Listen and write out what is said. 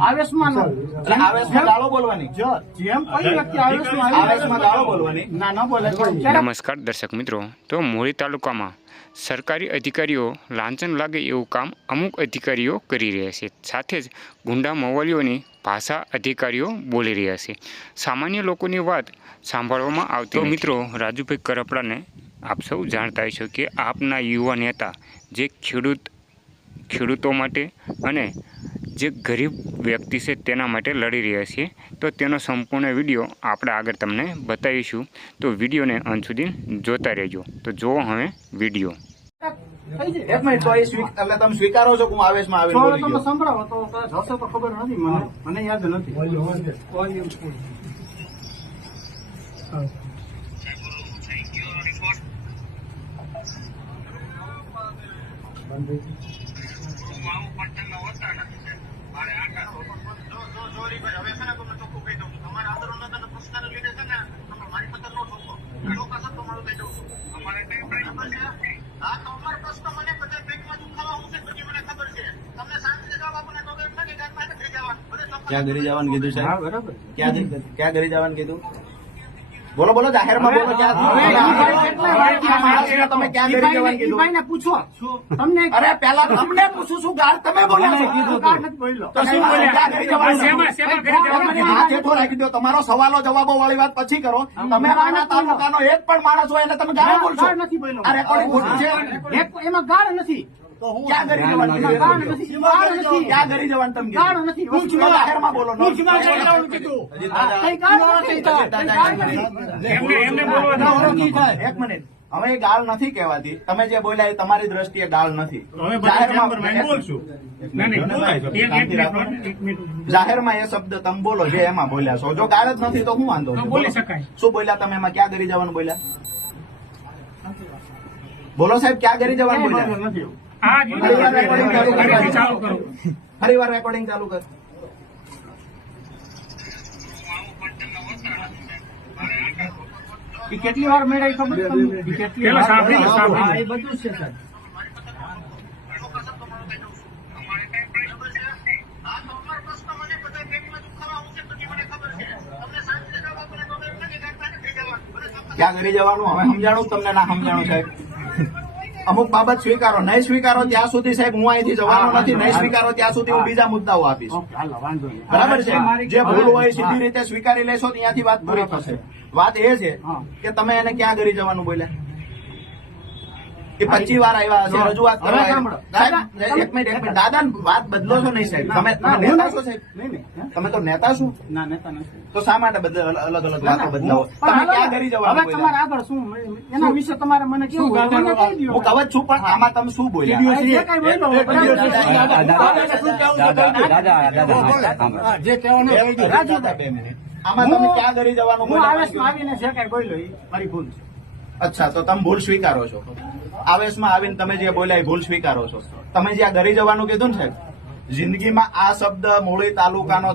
આવેશમાં ગાળો બોલવાની જેમ કોઈ વ્યક્તિ આવેશમાં ગાળો બોલવાની ના ન બોલે। નમસ્કાર દર્શક મિત્રો, તો મૂળી તાલુકામાં સરકારી અધિકારીઓ લાંછન લાગે એવું કામ અમુક અધિકારીઓ કરી રહ્યા છે, સાથે જ ગુંડા મવાલીઓની ભાષા અધિકારીઓ બોલી રહ્યા છે। સામાન્ય લોકોની વાત સાંભળવામાં આવતી તો મિત્રો રાજુભાઈ કરપડાને આપ સૌ જાણતા હશો કે આપના યુવા નેતા જે ખેડૂતો માટે અને જે ગરીબ વ્યક્તિ છે તેના માટે લડી રહ્યા છે, તો તેનો સંપૂર્ણ વિડીયો આપણે આગળ તમને બતાવીશું, તો વિડીયોને અંત સુધી જોતા રહેજો। તો જુઓ હવે વિડીયો। એક મિનિટ, તો એટલે તમે સ્વીકારો છો કે હું આવેશમાં આવીને બોલી ગયો? સંભળાવો તો હશે તો ખબર નથી, મને યાદ નથી। ક્યાં ઘરે જવાનું કીધું સાહેબ? બરાબર, ક્યાં ઘરે જવાનું કીધું? બોલો બોલો, જાહેરમાં બોલો। તમે ક્યાં ઘરે જવાનું કીધું? પૂછો તમને। અરે પેલા તમને પૂછું છું, ગાળ તમે બોલ્યા છો? તો શું બોલ્યા? ક્યાં ઘરે જવાનું? હાથ હેઠો રાખી દો, તમારો સવાલો જવાબો વાળી વાત પછી કરો। તમે નાના તાલુકાનો એક પણ માણસ હોય એટલે તમે ગાળ બોલશો? નથી બોલ્યો, આ રેકોર્ડિંગ ખોટું છે। એમાં ગાળ નથી। ક્યાં ઘરે જવાનું કીધું? ક્યાં ઘરે જવાનું તમે કીધું? જાહેરમાં બોલો। એક મિનિટ, હવે એ ગાળ નથી કહેવાતી, તમે જે બોલ્યા એ તમારી દ્રષ્ટિએ ગાળ નથી। જાહેરમાં એ શબ્દ તમે બોલો જે એમાં બોલ્યા છો, જો ગાળ જ નથી તો હું વાંધો છું? શું બોલ્યા તમે એમાં? ક્યાં ઘરે જવાનું બોલ્યા? બોલો સાહેબ, ક્યાં ઘરે જવાનું બોલ્યા? ફરી વાર રેકોર્ડિંગ ચાલુ કર। કેટલી વાર મેળાઈ ખબર તમને? કેટલી વાર સાંભળી? એ બધું છે સાહેબ। ક્યાં ઘરે જવાનું હવે સમજાણું તમને? ના સમજાણું સાહેબ? અમુક બાબત સ્વીકારો, નહીં સ્વીકારો ત્યાં સુધી સાહેબ હું અહીંથી જવાનો નથી, નહીં સ્વીકારો ત્યાં સુધી હું બીજા મુદ્દાઓ આપીશ। બરાબર છે? જે ભૂલ હોય સીધી રીતે સ્વીકારી લેશો ત્યાંથી વાત પૂરી થશે। વાત એ છે કે તમે એને ક્યાં ઘરે જવાનું બોલ્યા? એ 25 વાર આવ્યા હશે રજૂઆત કરવા। એક મિનિટ, દાદા વાત બદલો છો નહીં સાહેબ? તમે નેતા છો સાહેબ? તમે તો નેતા છો? ના, નેતા નથી। તો શા માટે અલગ અલગ વાતો બદલાવો? તમે ક્યાં ઘરે જવાનું બોલ્યા? તમારે આગળ શું એના વિશે તમારે મને કેવું? હું કવચ છું, પણ આમાં તમે શું બોલ્યા? જે કહેવાનું આમાં તમે ક્યાં ઘરે જવાનું હું બોલ્યા? આવેશમાં આવીને જે કઈ બોલ્યો એ મારી ભૂલ છે। અચ્છા, તો તમે ભૂલ સ્વીકારો છો? આવેશમાં આવીને તમે જે બોલ્યા એ ભૂલ સ્વીકારો છો? તમે જ્યાં ઘરે જવાનું કીધું ને સાહેબ, જિંદગીમાં આ શબ્દ મૂળી તાલુકાનો